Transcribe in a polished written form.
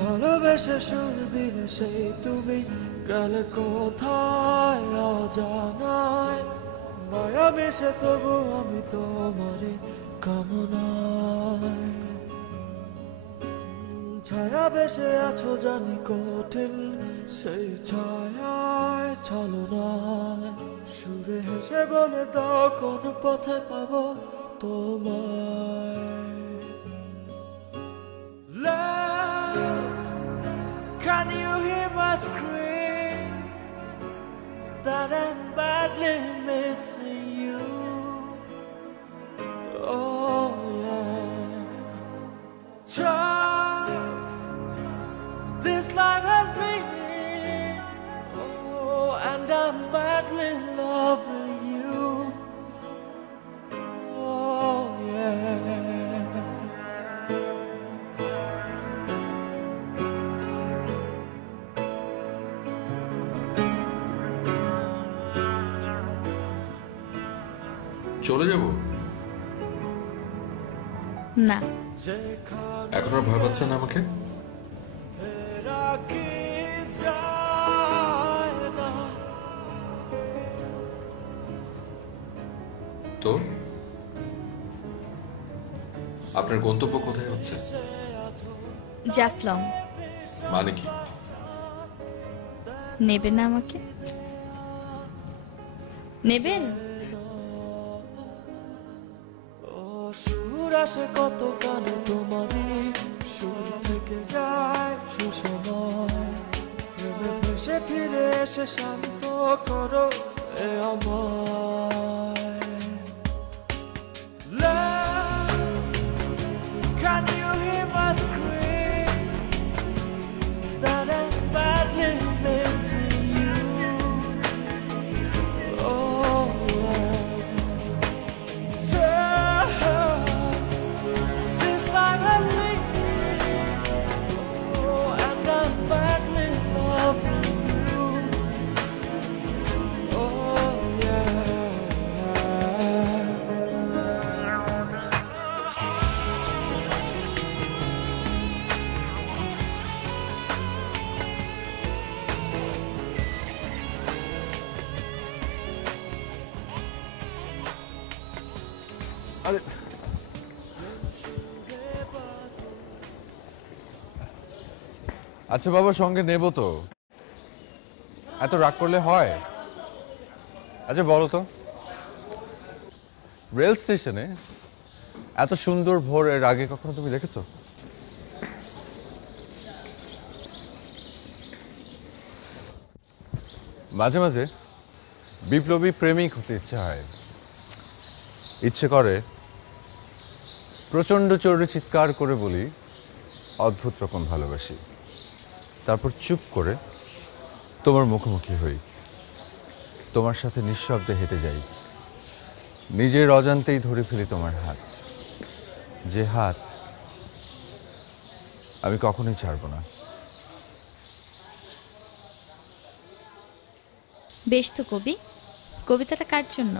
ভালোবেসে সুর দিলে সেই তুমি গেলে কোথায় অজানায়, মায়া বেশে তবু আমি তোমারই কামনায়। ছায়া বেশে আছো জানি কঠিন সেই ছায়ায় ছলনায়, সুরে হেসে বলে দাও কোন পথে পাবো তোমায়। Love, can you hear my scream that I'm badly missing you? Oh yeah. Tough, this life has been, oh, and I'm madly loving you. Oh yeah. চলে যাব না, এখন আর ভয় পাচ্ছে না আমাকে? তো আপনার গন্তব্য কোথায় হচ্ছে? জাফলং। মানে কি? নেবেন না আমাকে? নেবেন? সুর আসে কত কানে তোমারই, সুর থেকে যায় সুসময়, প্রেমে ভেসে ফিরে এসে শান্ত করো এ আমায়। Love, can you hear my scream that I'm badly missing you? Oh yeah. This life has been, oh, and I'm badly loving you. Oh yeah. আরে আচ্ছা বাবা, সঙ্গে নেব তো, এত রাগ করলে হয়? আচ্ছা বলো তো, রেল স্টেশনে এত সুন্দর ভোর এর আগে কখনো তুমি দেখেছো? মাঝে মাঝে বিপ্লবী প্রেমিক হতে ইচ্ছে হয়, ইচ্ছে করে প্রচণ্ড চোরে চিৎকার করে বলি অদ্ভুত রকম ভালোবাসি, তারপর চুপ করে তোমার মুখোমুখি হই, তোমার সাথে নিঃশব্দে হেঁটে যাই, নিজের অজান্তেই ধরে ফেলি তোমার হাত, যে হাত আমি কখনোই ছাড়ব না। বেশ তো কবি, কবিতাটা কার জন্য?